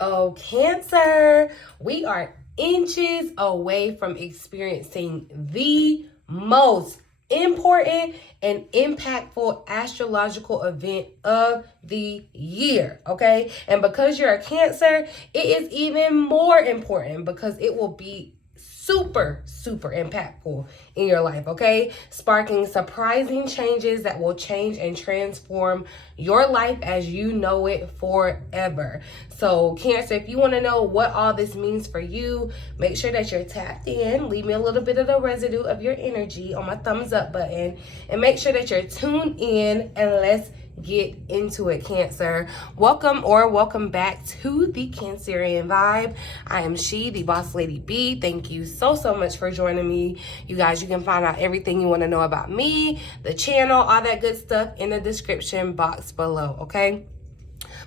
Oh, Cancer, we are inches away from experiencing the most important and impactful astrological event of the year, okay? And because you're a Cancer, it is even more important because it will be super impactful in your life, okay? Sparking surprising changes that will change and transform your life as you know it forever. So Cancer, if you want to know what all this means for you, make sure that you're tapped in. Leave me a little bit of the residue of your energy on my thumbs up button, and make sure that you're tuned in, and let's get into it, Cancer. Welcome back to the Cancerian Vibe. I am the boss lady B. Thank you so much for joining me. You guys, you can find out everything you want to know about me, the channel, all that good stuff in the description box below, okay?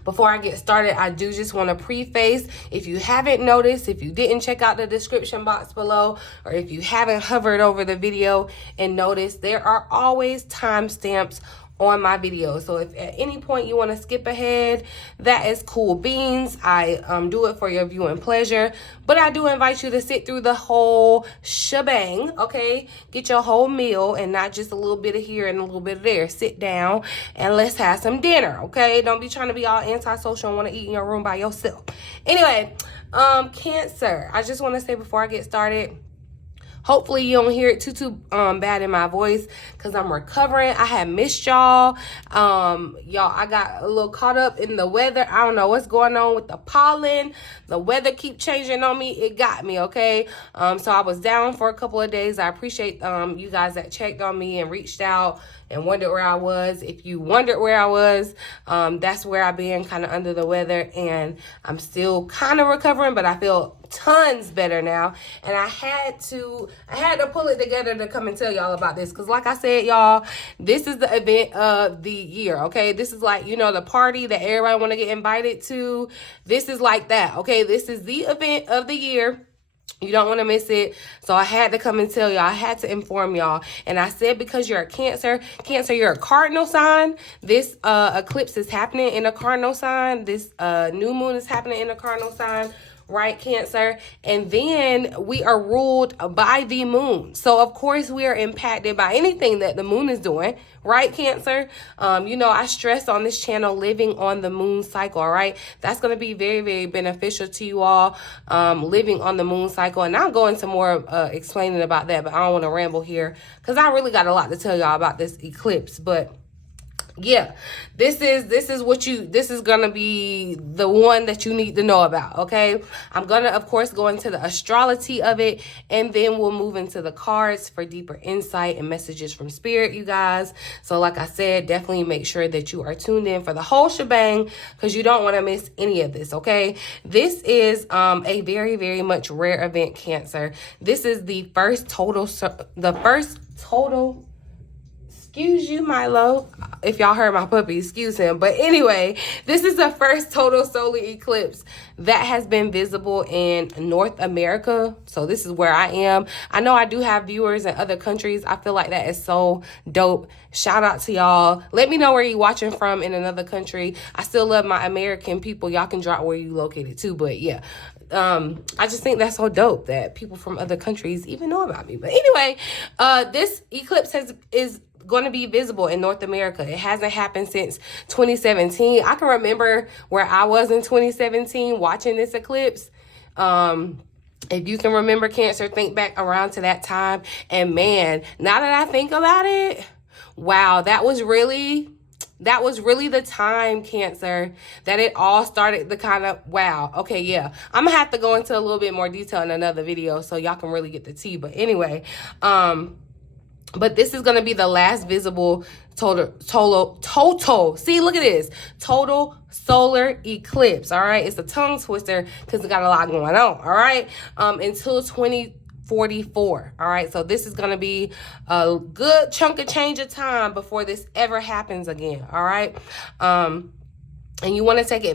Before I get started, I do just want to preface, if you haven't noticed, if you didn't check out the description box below, or if you haven't hovered over the video and noticed, there are always timestamps on my videos. So if at any point you want to skip ahead, that is cool beans. I do it for your viewing pleasure, but I do invite you to sit through the whole shebang, okay? Get your whole meal and not just a little bit of here and a little bit of there. Sit down and let's have some dinner, okay? Don't be trying to be all antisocial and want to eat in your room by yourself. Anyway, Cancer, I just want to say before I get started, hopefully you don't hear it too bad in my voice because I'm recovering. I had missed y'all. I got a little caught up in the weather. I don't know what's going on with the pollen. The weather keep changing on me. It got me, okay? So I was down for a couple of days. I appreciate you guys that checked on me and reached out and wondered where I was. If you wondered where I was, that's where I've been, kind of under the weather, and I'm still kind of recovering, but I feel tons better now. And I had to pull it together to come and tell y'all about this, because like I said, y'all, this is the event of the year, okay? This is like, you know, the party that everybody want to get invited to. This is like that, okay? This is the event of the year. You don't want to miss it. So I had to come and tell y'all. I had to inform y'all. And I said, because you're a Cancer, you're a cardinal sign. This eclipse is happening in a cardinal sign. This new moon is happening in a cardinal sign. Right, Cancer? And then we are ruled by the moon. So, of course, we are impacted by anything that the moon is doing. Right, Cancer? You know, I stress on this channel living on the moon cycle, all right? That's going to be very beneficial to you all, living on the moon cycle. And I'll go into more explaining about that, but I don't want to ramble here because I really got a lot to tell y'all about this eclipse. But yeah, this is gonna be the one that you need to know about, okay? I'm gonna, of course, go into the astrology of it, and then we'll move into the cards for deeper insight and messages from spirit, you guys. So like I said, definitely make sure that you are tuned in for the whole shebang, because you don't want to miss any of this, okay? This is a very much rare event, Cancer. This is the first total excuse you, Milo. If y'all heard my puppy, excuse him. But anyway, this is the first total solar eclipse that has been visible in North America. So this is where I am. I know I do have viewers in other countries. I feel like that is so dope. Shout out to y'all. Let me know where you're watching from in another country. I still love my American people. Y'all can drop where you located too. But yeah, I just think that's so dope that people from other countries even know about me. But anyway, this eclipse is going to be visible in North America. It hasn't happened since 2017. I can remember where I was in 2017 watching this eclipse. If you can remember, Cancer, think back around to that time. And man, now that I think about it, wow, that was really the time, Cancer, that it all started to kind of, wow. Okay, yeah. I'm going to have to go into a little bit more detail in another video so y'all can really get the tea. But anyway, but this is going to be the last visible total, see, look at this, total solar eclipse, all right? It's a tongue twister because it got a lot going on, all right? Until 2044, all right? So this is going to be a good chunk of change of time before this ever happens again, all right? And you want to take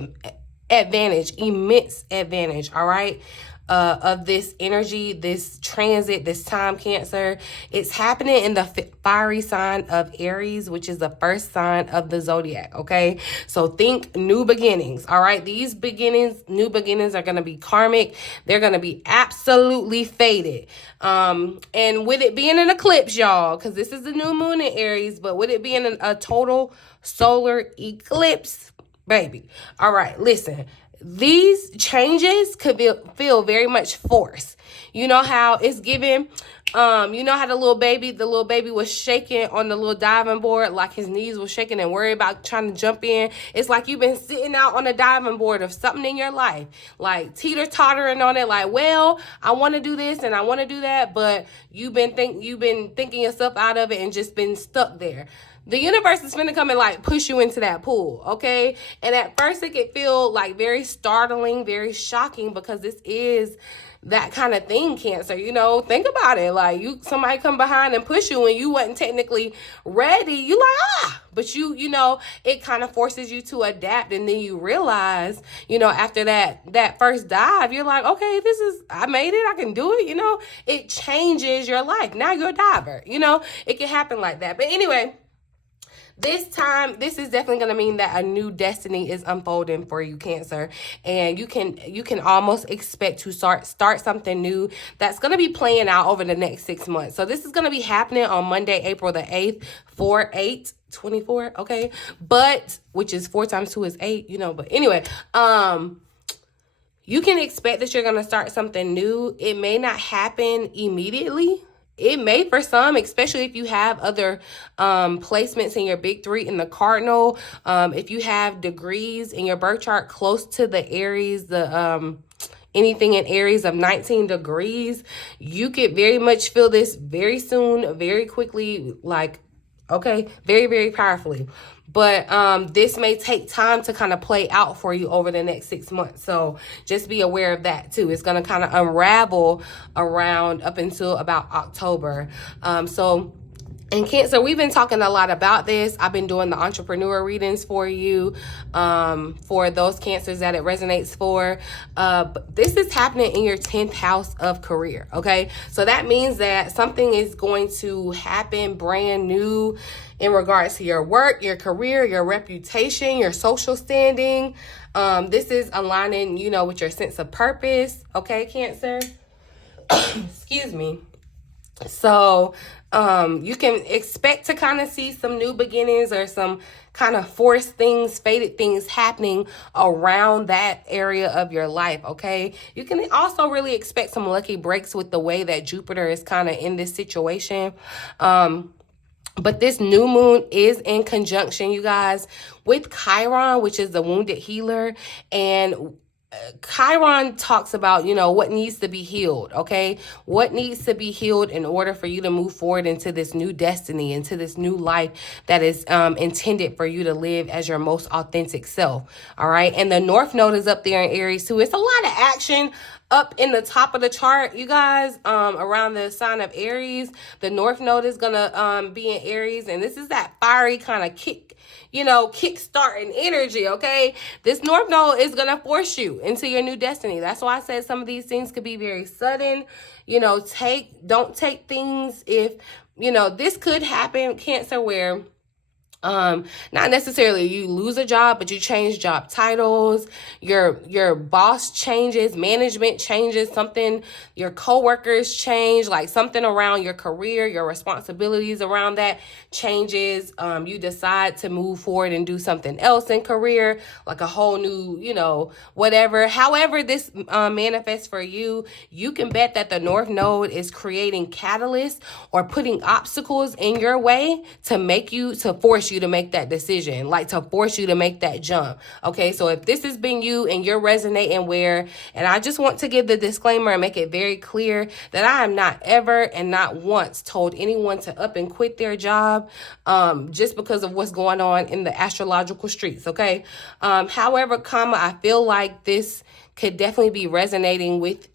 advantage, immense advantage, all right? of this energy, this transit, this time, Cancer. It's happening in the fiery sign of Aries, which is the first sign of the zodiac, okay? So think new beginnings, all right? These beginnings, new beginnings are going to be karmic. They're going to be absolutely fated. And with it being an eclipse, y'all, because this is the new moon in Aries, but with it being a total solar eclipse, baby. All right, listen. These changes could feel very much forced. You know how it's given, you know how the little baby was shaking on the little diving board, like his knees were shaking and worried about trying to jump in. It's like you've been sitting out on a diving board of something in your life, like teeter-tottering on it, like, well, I want to do this and I want to do that, but you've been thinking yourself out of it and just been stuck there. The universe is finna come and like push you into that pool, okay? And at first it could feel like very startling, very shocking, because this is that kind of thing, Cancer. You know, think about it. Like somebody come behind and push you and you wasn't technically ready. You like, but you know, it kind of forces you to adapt. And then you realize, you know, after that first dive, you're like, okay, I made it. I can do it. You know, it changes your life. Now you're a diver. You know, it can happen like that. But anyway, this time, this is definitely going to mean that a new destiny is unfolding for you, Cancer. And you can almost expect to start something new that's going to be playing out over the next 6 months. So this is going to be happening on Monday, April the 8th, 4/8/24, okay? But, which is 4 times 2 is 8, you know. But anyway, you can expect that you're going to start something new. It may not happen immediately. It may for some, especially if you have other placements in your big three in the cardinal. If you have degrees in your birth chart close to the Aries, anything in Aries of 19 degrees, you could very much feel this very soon, very quickly, like, okay, very, very powerfully. But this may take time to kind of play out for you over the next 6 months. So just be aware of that too. It's going to kind of unravel around up until about October. And Cancer, we've been talking a lot about this. I've been doing the entrepreneur readings for you, for those Cancers that it resonates for. But this is happening in your 10th house of career, okay? So that means that something is going to happen brand new in regards to your work, your career, your reputation, your social standing. This is aligning, you know, with your sense of purpose, okay, Cancer? Excuse me. So you can expect to kind of see some new beginnings or some kind of forced things, fated things happening around that area of your life, okay? You can also really expect some lucky breaks with the way that Jupiter is kind of in this situation. But this new moon is in conjunction, you guys, with Chiron, which is the wounded healer. And Chiron talks about, you know, what needs to be healed, okay? What needs to be healed in order for you to move forward into this new destiny, into this new life that is intended for you to live as your most authentic self, all right? And the North Node is up there in Aries too. It's a lot of action up in the top of the chart, you guys, around the sign of Aries. The North Node is gonna be in Aries, and this is that fiery kind of kick-starting energy, okay? This North Node is gonna force you into your new destiny. That's why I said some of these things could be very sudden. You know, don't take things if, you know, this could happen, Cancer, where not necessarily you lose a job, but you change job titles, your boss changes, management changes, something, your coworkers change, like something around your career, your responsibilities around that changes. You decide to move forward and do something else in career, like a whole new, you know, whatever. However this manifests for you, you can bet that the North Node is creating catalysts or putting obstacles in your way to force you to make that decision, like to force you to make that jump. Okay, so if this has been you and you're resonating and I just want to give the disclaimer and make it very clear that I am not ever and not once told anyone to up and quit their job just because of what's going on in the astrological streets, okay? However, I feel like this could definitely be resonating with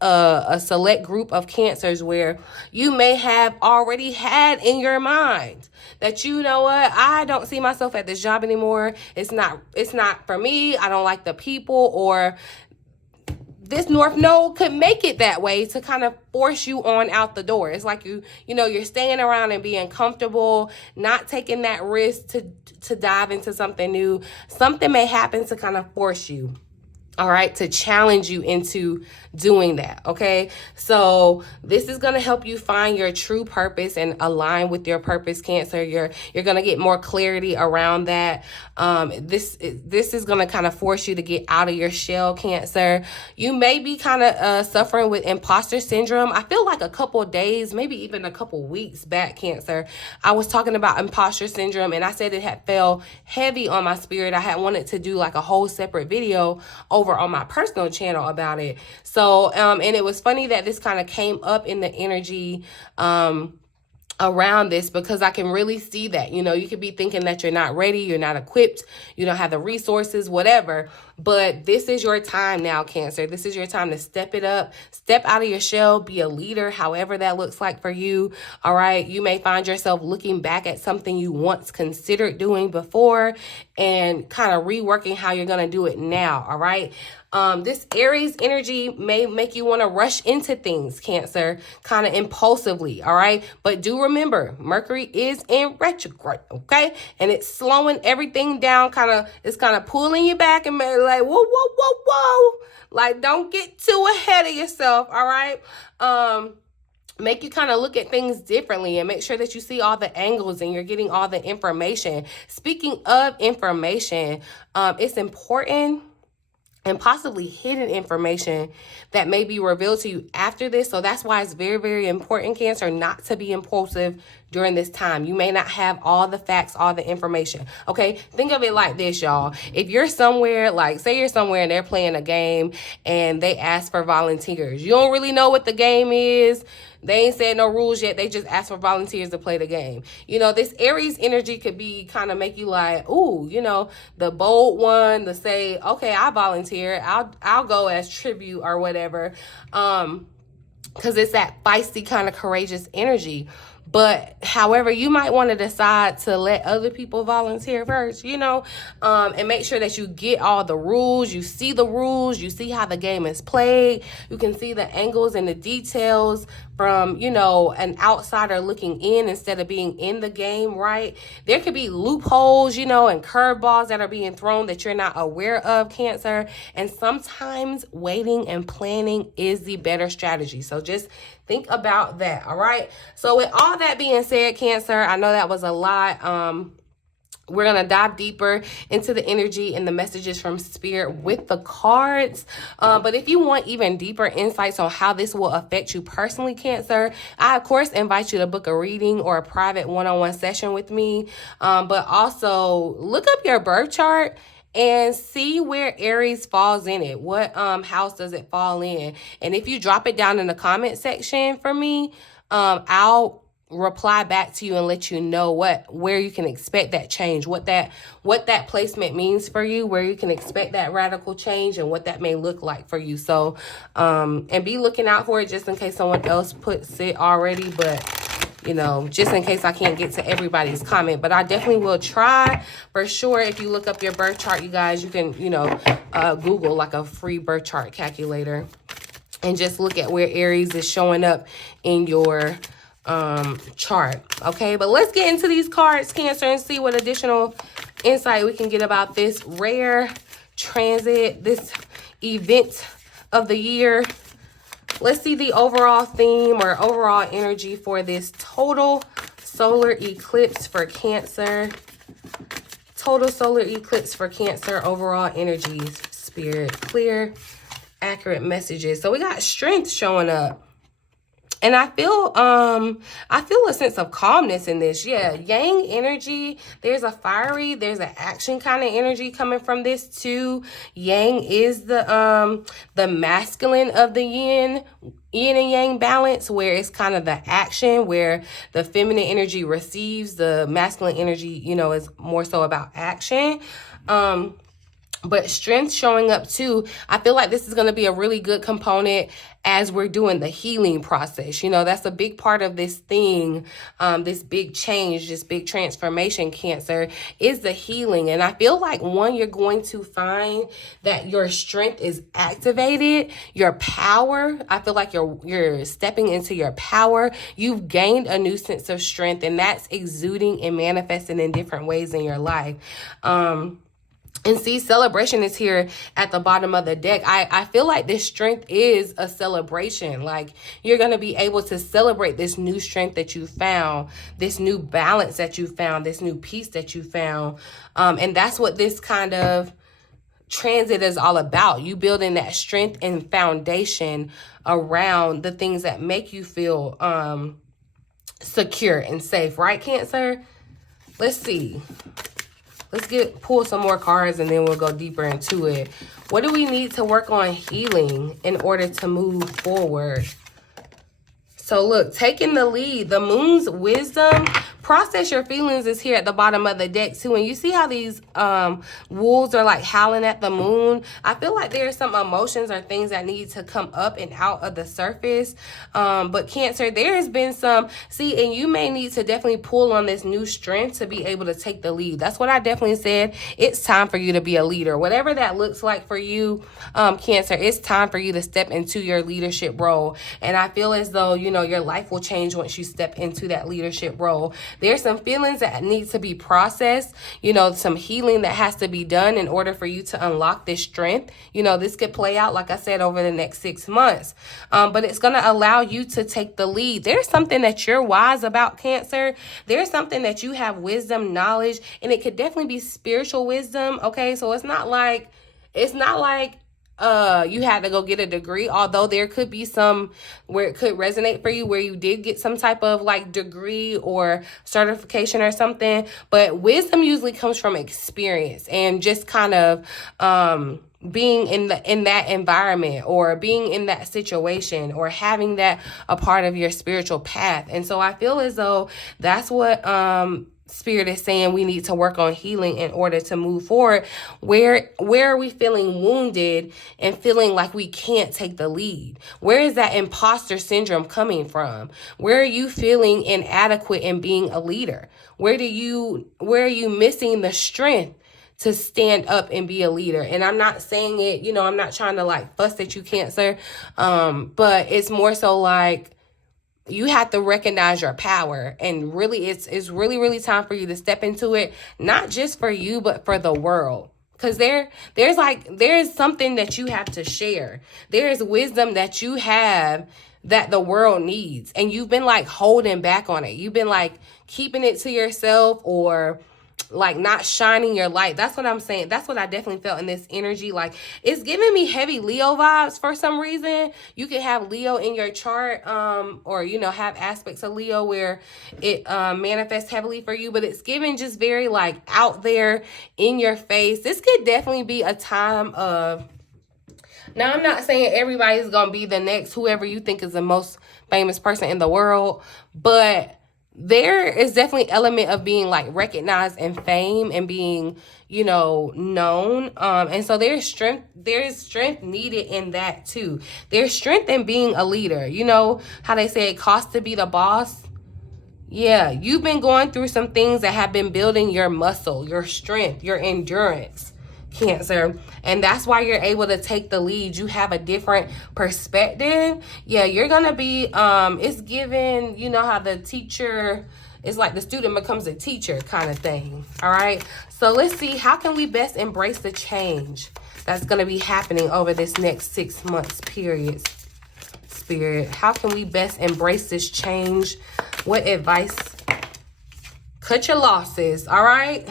a select group of Cancers where you may have already had in your mind that, you know what, I don't see myself at this job anymore. It's not for me. I don't like the people, or this North Node could make it that way to kind of force you on out the door. It's like you're staying around and being comfortable, not taking that risk to dive into something new. Something may happen to kind of force you, all right, to challenge you into doing that, okay? So this is going to help you find your true purpose and align with your purpose, Cancer. You're going to get more clarity around that. This is going to kind of force you to get out of your shell, Cancer. You may be kind of suffering with imposter syndrome. I feel like a couple days, maybe even a couple weeks back, Cancer, I was talking about imposter syndrome, and I said it had fell heavy on my spirit. I had wanted to do like a whole separate video over on my personal channel about it. So, and it was funny that this kind of came up in the energy around this, because I can really see that, you could be thinking that you're not ready, you're not equipped, you don't have the resources, whatever. But this is your time now, Cancer. This is your time to step it up, step out of your shell, be a leader, however that looks like for you. All right. You may find yourself looking back at something you once considered doing before and kind of reworking how you're going to do it now. All right. This Aries energy may make you want to rush into things, Cancer, kind of impulsively, all right? But do remember, Mercury is in retrograde, okay? And it's slowing everything down, it's kind of pulling you back and like, whoa, whoa, whoa, whoa. Like, don't get too ahead of yourself, all right? Make you kind of look at things differently and make sure that you see all the angles and you're getting all the information. Speaking of information, it's important and possibly hidden information that may be revealed to you after this. So that's why it's very, very important, Cancer, not to be impulsive during this time. You may not have all the facts, all the information, okay? Think of it like this, y'all. If you're somewhere, like say you're somewhere and they're playing a game and they ask for volunteers. You don't really know what the game is. They ain't said no rules yet. They just ask for volunteers to play the game. This Aries energy could be kind of make you like, ooh, the bold one to say, okay, I volunteer. I'll go as tribute or whatever. Because it's that feisty kind of courageous energy. But however, you might want to decide to let other people volunteer first, and make sure that you get all the rules. You see the rules. You see how the game is played. You can see the angles and the details from, an outsider looking in instead of being in the game, right? There could be loopholes, and curveballs that are being thrown that you're not aware of, Cancer. And sometimes waiting and planning is the better strategy. So just think about that, all right? So with all that being said, Cancer, I know that was a lot. We're going to dive deeper into the energy and the messages from Spirit with the cards. But if you want even deeper insights on how this will affect you personally, Cancer, I, of course, invite you to book a reading or a private one-on-one session with me. But also look up your birth chart and see where Aries falls in it. What house does it fall in? And if you drop it down in the comment section for me, I'll reply back to you and let you know where you can expect that change, what that placement means for you, where you can expect that radical change and what that may look like for you. So and be looking out for it just in case someone else puts it already, but just in case I can't get to everybody's comment. But I definitely will try for sure. If you look up your birth chart, you guys, you can Google like a free birth chart calculator and just look at where Aries is showing up in your chart. Okay, but let's get into these cards, Cancer, and see what additional insight we can get about this rare transit, this event of the year. Let's see the overall theme or overall energy for this total solar eclipse for Cancer. Total solar eclipse for Cancer, overall energies, Spirit, clear, accurate messages. So we got strength showing up. And I feel a sense of calmness in this. Yeah, yang energy. There's there's an action kind of energy coming from this too. Yang is the masculine of the yin and yang balance, where it's kind of the action, where the feminine energy receives, the masculine energy, is more so about action. But strength showing up too. I feel like this is going to be a really good component as we're doing the healing process. You know, that's a big part of this thing, this big change, this big transformation, Cancer, is the healing. And I feel like, one, you're going to find that your strength is activated, your power. I feel like you're stepping into your power. You've gained a new sense of strength, and that's exuding and manifesting in different ways in your life. And see, celebration is here at the bottom of the deck. I feel like this strength is a celebration. Like, you're going to be able to celebrate this new strength that you found, this new balance that you found, this new peace that you found. And that's what this kind of transit is all about. You building that strength and foundation around the things that make you feel secure and safe. Right, Cancer? Let's see. Let's pull some more cards, and then we'll go deeper into it. What do we need to work on healing in order to move forward? So look, taking the lead, the moon's wisdom, process your feelings is here at the bottom of the deck too. And you see how these wolves are like howling at the moon? I feel like there's some emotions or things that need to come up and out of the surface. But Cancer, there has been some, see, and you may need to definitely pull on this new strength to be able to take the lead. That's what I definitely said. It's time for you to be a leader. Whatever that looks like for you, Cancer, it's time for you to step into your leadership role. And I feel as though, you know, your life will change once you step into that leadership role. There's some feelings that need to be processed, you know, some healing that has to be done in order for you to unlock this strength. You know, this could play out, like I said, over the next 6 months. But it's going to allow you to take the lead. There's something that you're wise about, Cancer. There's something that you have wisdom, knowledge, and it could definitely be spiritual wisdom. Okay, so it's not like you had to go get a degree, although there could be some where it could resonate for you, where you did get some type of like degree or certification or something. But wisdom usually comes from experience and just kind of being in that environment, or being in that situation, or having that a part of your spiritual path. And so I feel as though that's what Spirit is saying we need to work on healing in order to move forward. Where are we feeling wounded and feeling like we can't take the lead? Where is that imposter syndrome coming from? Where are you feeling inadequate in being a leader? Where are you missing the strength to stand up and be a leader? And I'm not saying it, you know, I'm not trying to like fuss at you, Cancer. But it's more so like, you have to recognize your power, and really it's really, really time for you to step into it, not just for you, but for the world. Because there's something that you have to share. There's wisdom that you have that the world needs, and you've been like holding back on it. You've been like keeping it to yourself, or like not shining your light. That's what I'm saying. That's what I definitely felt in this energy. Like, it's giving me heavy Leo vibes for some reason. You can have Leo in your chart, or, you know, have aspects of Leo where it manifests heavily for you, but it's giving just very like out there, in your face. This could definitely be a time of, now I'm not saying everybody's going to be the next whoever you think is the most famous person in the world, but there is definitely an element of being like recognized and fame and being, you know, known. And so there is strength needed in that too. There's strength in being a leader. You know how they say it costs to be the boss? Yeah, you've been going through some things that have been building your muscle, your strength, your endurance, Cancer. And that's why you're able to take the lead. You have a different perspective. Yeah, you're going to be, it's given, you know how the teacher, it's like the student becomes a teacher kind of thing. All right. So let's see, how can we best embrace the change that's going to be happening over this next 6 months period, Spirit? How can we best embrace this change? What advice? Cut your losses. All right.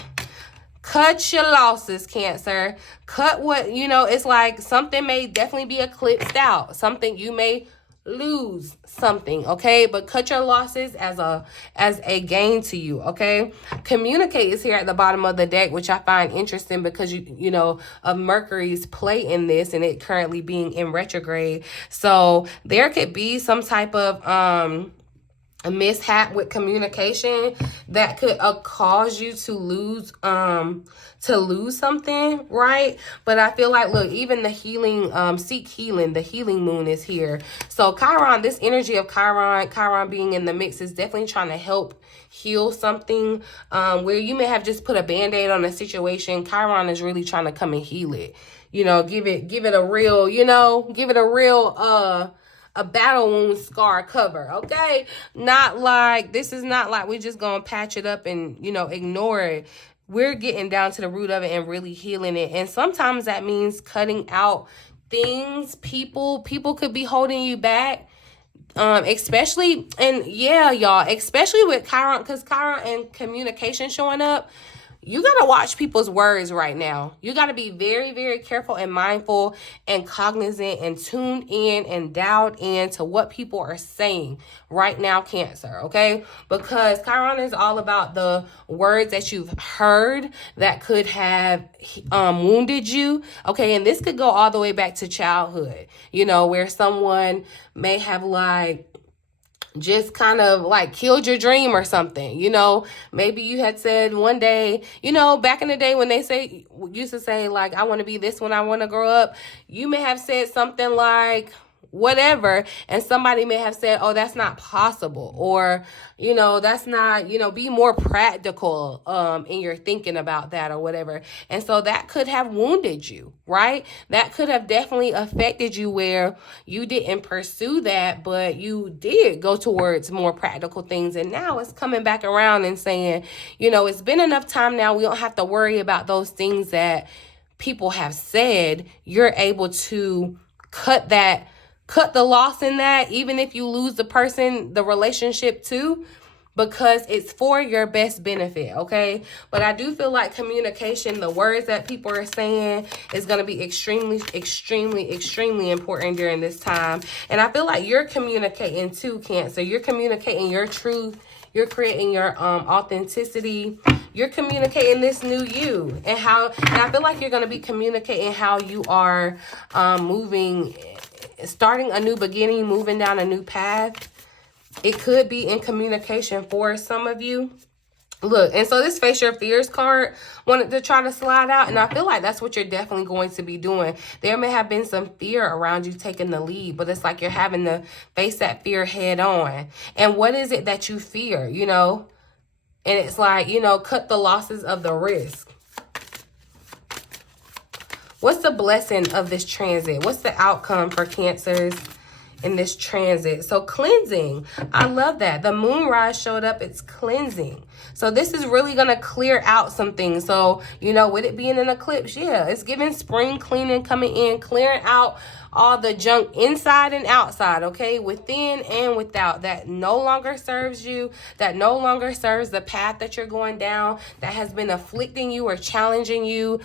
Cut your losses, Cancer. Cut what, you know, it's like something may definitely be eclipsed out. Something, you may lose something, okay? But cut your losses as a gain to you, okay? Communicate is here at the bottom of the deck, which I find interesting because, you know, of Mercury's play in this, and it currently being in retrograde. So there could be some type of, a mishap with communication that could cause you to lose something, right? But I feel like, look, even the healing, seek healing, the healing moon is here. So Chiron, this energy of Chiron being in the mix is definitely trying to help heal something, where you may have just put a band-aid on a situation. Chiron is really trying to come and heal it. You know, give it a real, you know, give it a real, a battle wound scar cover, okay? Not like, this is not like we're just gonna patch it up and, you know, ignore it. We're getting down to the root of it and really healing it. And sometimes that means cutting out things, people could be holding you back. Especially, and yeah, y'all, especially with Chiron, because Chiron and communication showing up, you got to watch people's words right now. You got to be very, very careful and mindful and cognizant and tuned in and dialed in to what people are saying right now, Cancer, okay? Because Chiron is all about the words that you've heard that could have wounded you, okay? And this could go all the way back to childhood, you know, where someone may have like just kind of like killed your dream or something, you know. Maybe you had said one day, you know, back in the day when they used to say like, I want to be this when I want to grow up, you may have said something like whatever, and somebody may have said, oh, that's not possible, or, you know, that's not, you know, be more practical in your thinking about that or whatever. And so that could have wounded you, right? That could have definitely affected you where you didn't pursue that, but you did go towards more practical things. And now it's coming back around and saying, you know, it's been enough time now. We don't have to worry about those things that people have said. You're able to cut the loss in that, even if you lose the person, the relationship too, because it's for your best benefit, okay? But I do feel like communication, the words that people are saying, is going to be extremely, extremely, extremely important during this time. And I feel like you're communicating too, Cancer. You're communicating your truth. You're creating your authenticity. You're communicating this new you, and I feel like you're going to be communicating how you are moving, starting a new beginning, moving down a new path. It could be in communication for some of you. Look, and so this Face Your Fears card wanted to try to slide out, and I feel like that's what you're definitely going to be doing. There may have been some fear around you taking the lead, but it's like you're having to face that fear head on. And what is it that you fear, you know? And it's like, you know, cut the losses of the risk. What's the blessing of this transit? What's the outcome for Cancers in this transit? So cleansing. I love that. The moonrise showed up. It's cleansing. So this is really going to clear out some things. So, you know, with it being an eclipse, yeah, it's giving spring cleaning, coming in, clearing out all the junk inside and outside, okay, within and without, that no longer serves you, that no longer serves the path that you're going down, that has been afflicting you or challenging you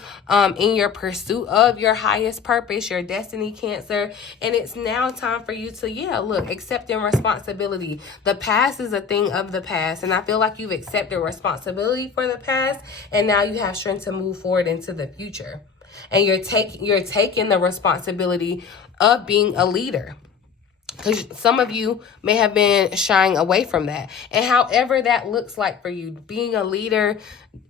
in your pursuit of your highest purpose, your destiny, Cancer. And it's now time for you to, yeah, look, accepting responsibility. The past is a thing of the past, and I feel like you've accepted responsibility for the past, and now you have strength to move forward into the future. And you're taking the responsibility of being a leader, because some of you may have been shying away from that. And however that looks like for you, being a leader,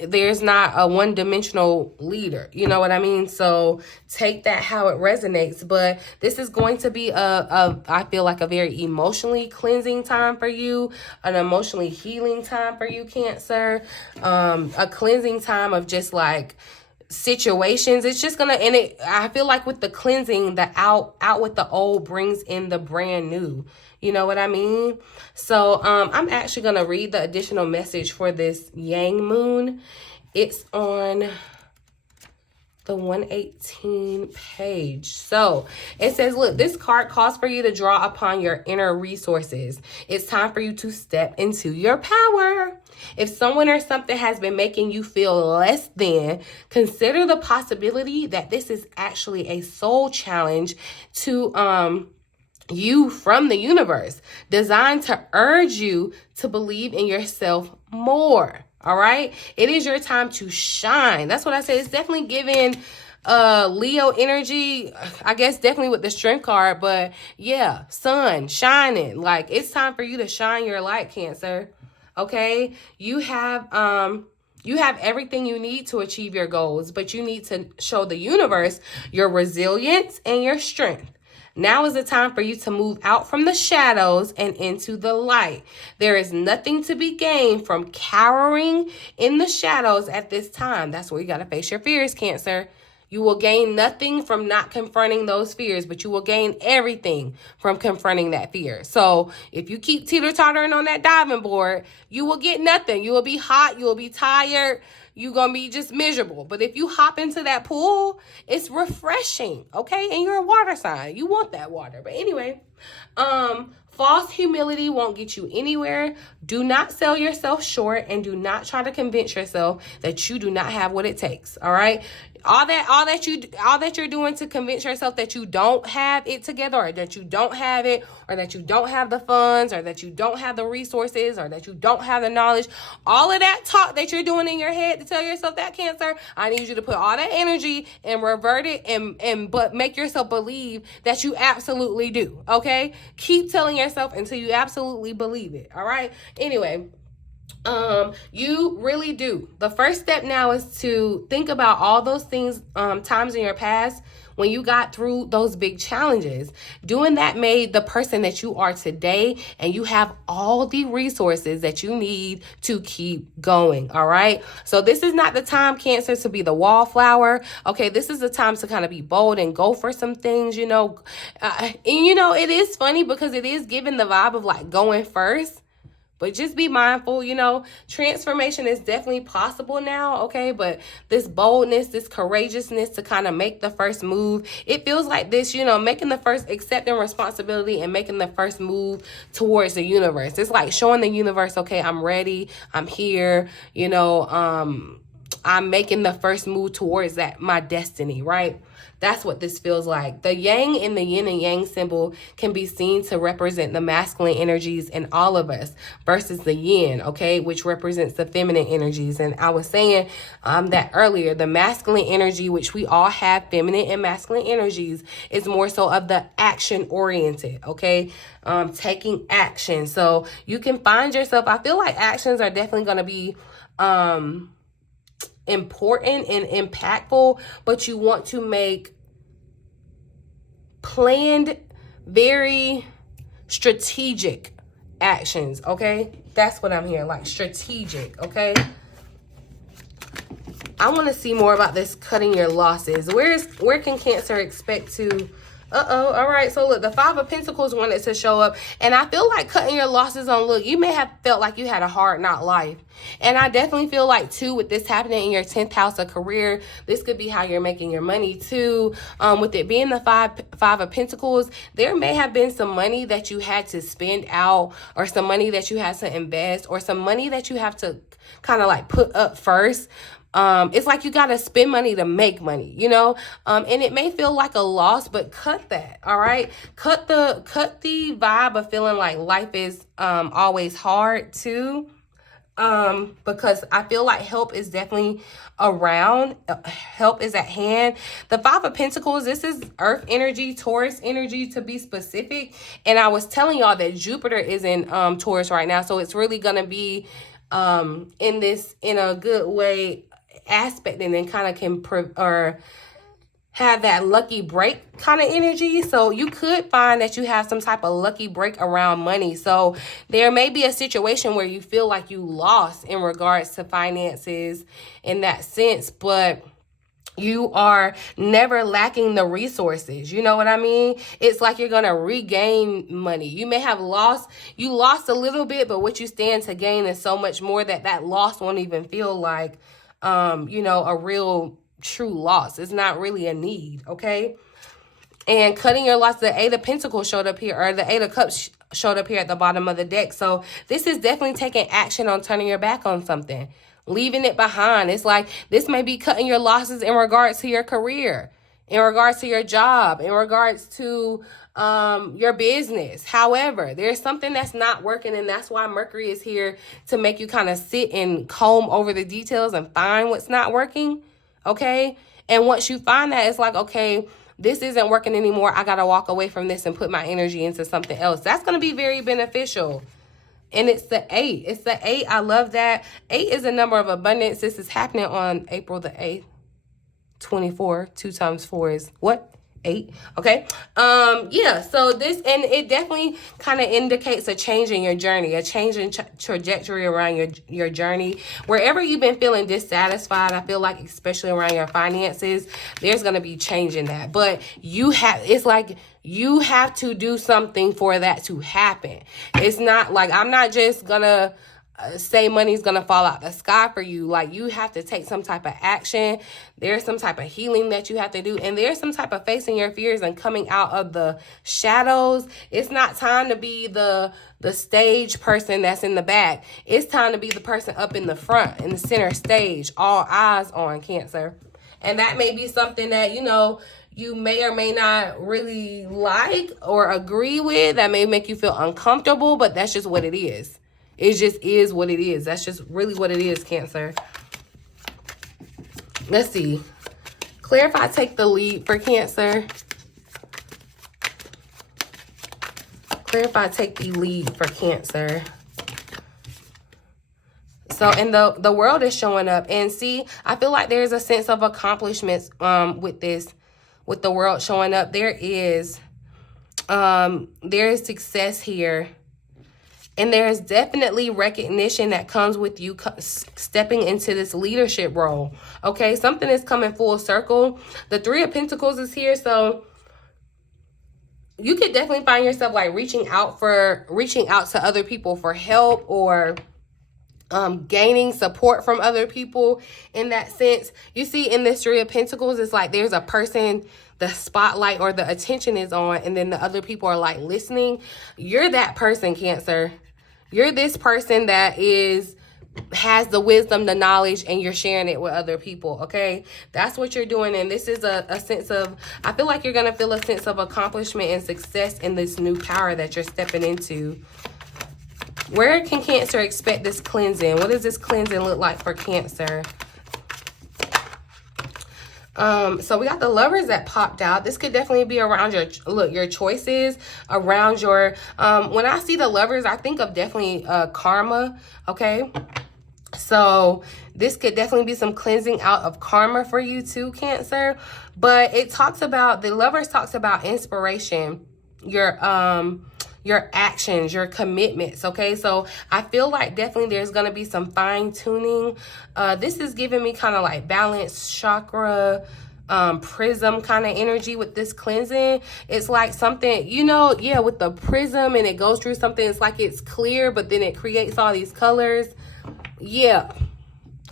there's not a one-dimensional leader. You know what I mean? So take that how it resonates. But this is going to be I feel like a very emotionally cleansing time for you, an emotionally healing time for you, Cancer, a cleansing time of just like situations. It's just gonna, and I feel like with the cleansing, the out with the old brings in the brand new. You know what I mean? So I'm actually gonna read the additional message for this Yang moon. It's on the 118 page. So it says, look, this card calls for you to draw upon your inner resources. It's time for you to step into your power. If someone or something has been making you feel less than, consider the possibility that this is actually a soul challenge to you from the universe, designed to urge you to believe in yourself more. All right. It is your time to shine. That's what I say. It's definitely giving Leo energy, I guess definitely with the strength card, but yeah, sun shining. Like, it's time for you to shine your light, Cancer. Okay? You have everything you need to achieve your goals, but you need to show the universe your resilience and your strength. Now is the time for you to move out from the shadows and into the light. There is nothing to be gained from cowering in the shadows at this time. That's where you got to face your fears, Cancer. You will gain nothing from not confronting those fears, but you will gain everything from confronting that fear. So if you keep teeter-tottering on that diving board, you will get nothing. You will be hot. You will be tired. You're going to be just miserable. But if you hop into that pool, it's refreshing, okay? And you're a water sign. You want that water. But anyway, false humility won't get you anywhere. Do not sell yourself short, and do not try to convince yourself that you do not have what it takes, all right? All that you're doing to convince yourself that you don't have it together, or that you don't have it, or that you don't have the funds, or that you don't have the resources, or that you don't have the knowledge, all of that talk that you're doing in your head to tell yourself that, Cancer, I need you to put all that energy and revert it but make yourself believe that you absolutely do, okay? Keep telling yourself until you absolutely believe it, all right? Anyway, you really do. The first step now is to think about all those things, times in your past when you got through those big challenges. Doing that made the person that you are today, and you have all the resources that you need to keep going, all right? So this is not the time, Cancer, to be the wallflower, okay? This is the time to kind of be bold and go for some things, you know. And, you know, it is funny because it is giving the vibe of, like, going first. But just be mindful, you know, transformation is definitely possible now, okay? But this boldness, this courageousness to kind of make the first move, it feels like this, you know, making the first, accepting responsibility and making the first move towards the universe. It's like showing the universe, okay, I'm ready, I'm here, you know, I'm making the first move towards that, my destiny, right? That's what this feels like. The yang in the yin and yang symbol can be seen to represent the masculine energies in all of us versus the yin, okay, which represents the feminine energies. And I was saying that earlier, the masculine energy, which we all have feminine and masculine energies, is more so of the action oriented, okay, taking action. So you can find yourself, I feel like actions are definitely going to be important and impactful, but you want to make planned, very strategic actions, okay? That's what I'm hearing, like strategic, okay? I want to see more about this cutting your losses. Where can Cancer expect to... all right. So look, the Five of Pentacles wanted to show up, and I feel like cutting your losses on, look, you may have felt like you had a hard knock life. And I definitely feel like too, with this happening in your 10th house of career, this could be how you're making your money too. With it being the five of Pentacles, there may have been some money that you had to spend out, or some money that you had to invest, or some money that you have to kind of like put up first. It's like you got to spend money to make money, you know, and it may feel like a loss, but cut that. All right. Cut the vibe of feeling like life is always hard too. Because I feel like help is definitely around. Help is at hand. The Five of Pentacles, this is Earth energy, Taurus energy to be specific. And I was telling y'all that Jupiter is in Taurus right now. So it's really going to be in a good way aspect, and then kind of can have that lucky break kind of energy. So you could find that you have some type of lucky break around money. So there may be a situation where you feel like you lost in regards to finances in that sense, but you are never lacking the resources. You know what I mean? It's like you're going to regain money. You may have lost a little bit, but what you stand to gain is so much more that loss won't even feel like, you know, a real true loss. It's not really a need, okay? And cutting your loss, the Eight of Pentacles showed up here, or the Eight of Cups showed up here at the bottom of the deck. So this is definitely taking action on turning your back on something, leaving it behind. It's like this may be cutting your losses in regards to your career, in regards to your job, in regards to your business. However, there's something that's not working, and that's why Mercury is here to make you kind of sit and comb over the details and find what's not working, okay? And once you find that, it's like, okay, this isn't working anymore. I got to walk away from this and put my energy into something else. That's going to be very beneficial. And it's the 8. It's the 8. I love that. 8 is a number of abundance. This is happening on April the 8th. 24. 2 times 4 is what? 8. Okay. Yeah, so this, and it definitely kind of indicates a change in your journey, a change in trajectory around your journey. Wherever you've been feeling dissatisfied, I feel like, especially around your finances, there's going to be change in that. But it's like you have to do something for that to happen. It's not like, I'm not just gonna say money's gonna fall out the sky for you. Like, you have to take some type of action. There's some type of healing that you have to do, and there's some type of facing your fears and coming out of the shadows. It's not time to be the stage person that's in the back. It's time to be the person up in the front, in the center stage, all eyes on, Cancer. And that may be something that, you know, you may or may not really like or agree with. That may make you feel uncomfortable, but that's just what it is. It just is what it is. That's just really what it is, Cancer. Let's see. Clarify, take the lead for Cancer. Clarify, take the lead for Cancer. So, and the world is showing up. And see, I feel like there's a sense of accomplishments with this, with the world showing up. There is success here. And there's definitely recognition that comes with you stepping into this leadership role. Okay, something is coming full circle. The 3 of Pentacles is here, so you could definitely find yourself like reaching out to other people for help, or gaining support from other people in that sense. You see, in this 3 of Pentacles, it's like there's a person the spotlight or the attention is on, and then the other people are like listening. You're that person, Cancer. You're this person that has the wisdom, the knowledge, and you're sharing it with other people, okay? That's what you're doing, and this is a sense of, I feel like you're going to feel a sense of accomplishment and success in this new power that you're stepping into. Where can Cancer expect this cleansing? What does this cleansing look like for Cancer? So we got the Lovers that popped out. This could definitely be around your choices, around your, when I see the Lovers, I think of definitely, karma. Okay. So this could definitely be some cleansing out of karma for you too, Cancer. But it talks about, the Lovers talks about inspiration, your actions, your commitments, okay? So I feel like definitely there's going to be some fine-tuning. This is giving me kind of like balance, chakra, prism kind of energy with this cleansing. It's like something, you know, yeah, with the prism, and it goes through something, it's like it's clear, but then it creates all these colors. Yeah.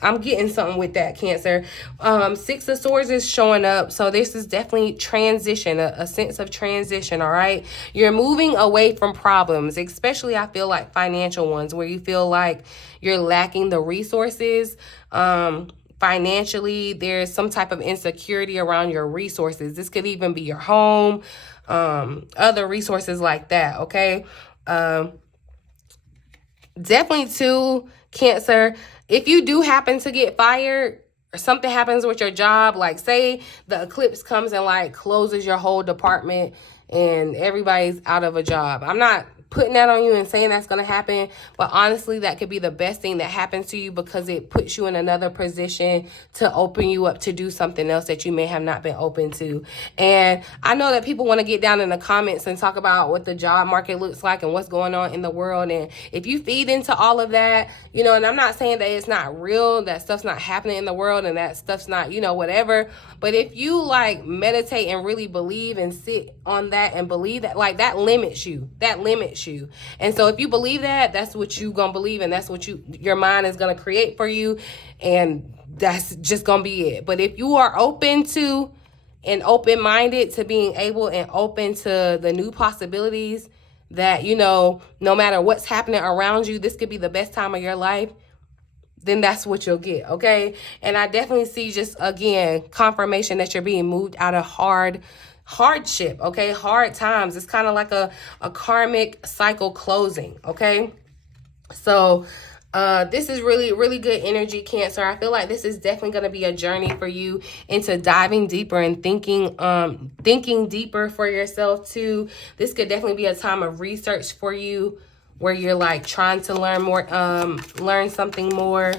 I'm getting something with that, Cancer. 6 of Swords is showing up. So this is definitely transition, a sense of transition, all right? You're moving away from problems, especially I feel like financial ones, where you feel like you're lacking the resources. Financially, there's some type of insecurity around your resources. This could even be your home, other resources like that, okay? Definitely too, Cancer, if you do happen to get fired or something happens with your job, like say the eclipse comes and like closes your whole department and everybody's out of a job. I'm not putting that on you and saying that's going to happen, but honestly, that could be the best thing that happens to you, because it puts you in another position to open you up to do something else that you may have not been open to. And I know that people want to get down in the comments and talk about what the job market looks like and what's going on in the world. And if you feed into all of that, you know, and I'm not saying that it's not real, that stuff's not happening in the world and that stuff's not, you know, whatever. But if you like meditate and really believe and sit on that and believe that, like, that limits you. That limits you. And so if you believe that, that's what you gonna believe, and that's what your mind is gonna create for you, and that's just gonna be it. But if you are open to and open-minded to being able and open to the new possibilities that, you know, no matter what's happening around you, this could be the best time of your life, then that's what you'll get, okay? And I definitely see, just again, confirmation that you're being moved out of hardship, okay? Hard times. It's kind of like a karmic cycle closing, okay? So This is really, really good energy, Cancer. I feel like this is definitely going to be a journey for you into diving deeper and thinking deeper for yourself too. This could definitely be a time of research for you where you're like trying to learn more, learn something more.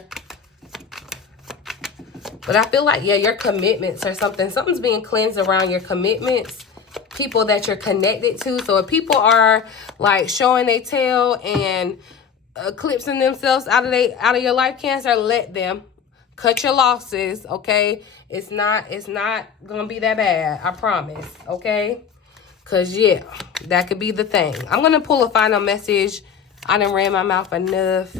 But I feel like, yeah, your commitments or something's being cleansed around your commitments, people that you're connected to. So if people are like showing their tail and eclipsing themselves out of your life, Cancer, let them. Cut your losses, okay? It's not gonna be that bad, I promise, okay? Cause yeah, that could be the thing. I'm gonna pull a final message. I done ran my mouth enough.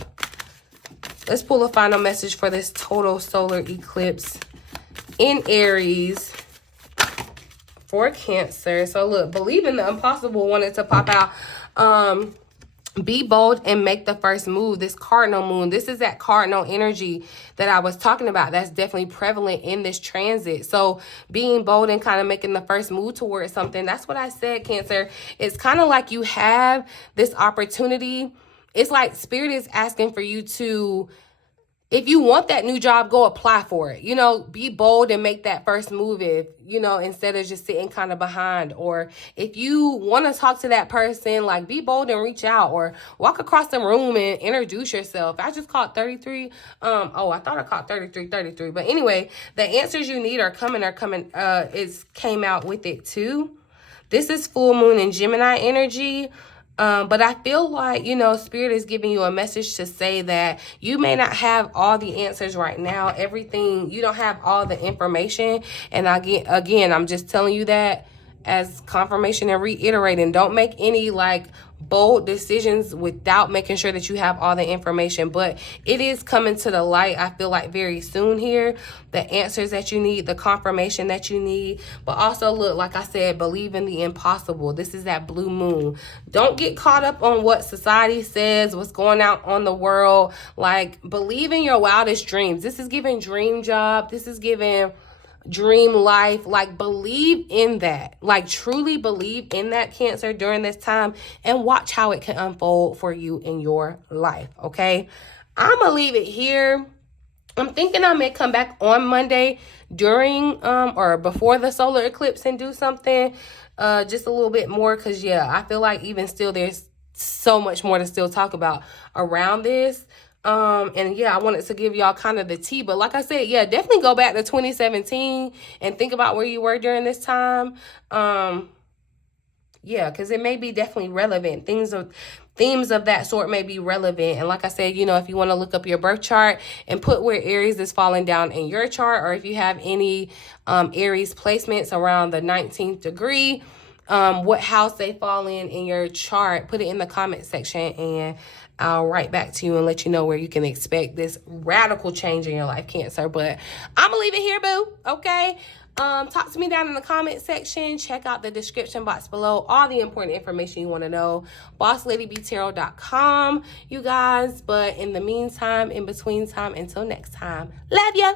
Let's pull a final message for this total solar eclipse in Aries for Cancer. So look, believe in the impossible wanted to pop out. Be bold and make the first move. This cardinal moon, this is that cardinal energy that I was talking about. That's definitely prevalent in this transit. So being bold and kind of making the first move towards something, that's what I said, Cancer. It's kind of like you have this opportunity. It's like Spirit is asking for you to, if you want that new job, go apply for it. You know, be bold and make that first move, if, you know, instead of just sitting kind of behind. Or if you want to talk to that person, like be bold and reach out, or walk across the room and introduce yourself. I just caught 33. Oh, I thought I caught 33. But anyway, the answers you need are coming. Came out with it too. This is full moon in Gemini energy. But I feel like, you know, Spirit is giving you a message to say that you may not have all the answers right now. Everything, you don't have all the information. And again, I'm just telling you that as confirmation and reiterating. Don't make any like bold decisions without making sure that you have all the information. But it is coming to the light, I feel like, very soon here. The answers that you need, the confirmation that you need. But also, look, like I said, believe in the impossible. This is that blue moon. Don't get caught up on what society says, what's going out on the world. Like, believe in your wildest dreams. This is giving dream job. This is giving dream life. Like, believe in that. Like, truly believe in that, Cancer, during this time, and watch how it can unfold for you in your life. Okay, I'm gonna leave it here. I'm thinking I may come back on Monday during or before the solar eclipse and do something just a little bit more, because yeah, I feel like even still there's so much more to still talk about around this. And yeah, I wanted to give y'all kind of the tea. But like I said, yeah, definitely go back to 2017 and think about where you were during this time. Yeah, because it may be definitely relevant. Themes of that sort may be relevant. And like I said, you know, if you want to look up your birth chart and put where Aries is falling down in your chart, or if you have any Aries placements around the 19th degree, what house they fall in your chart, put it in the comment section, and I'll write back to you and let you know where you can expect this radical change in your life, Cancer. But I'm gonna leave it here, boo. Okay, talk to me down in the comment section. Check out the description box below, all the important information you want to know. BossLadyBtarot.com, you guys. But in the meantime, in between time, until next time, love ya.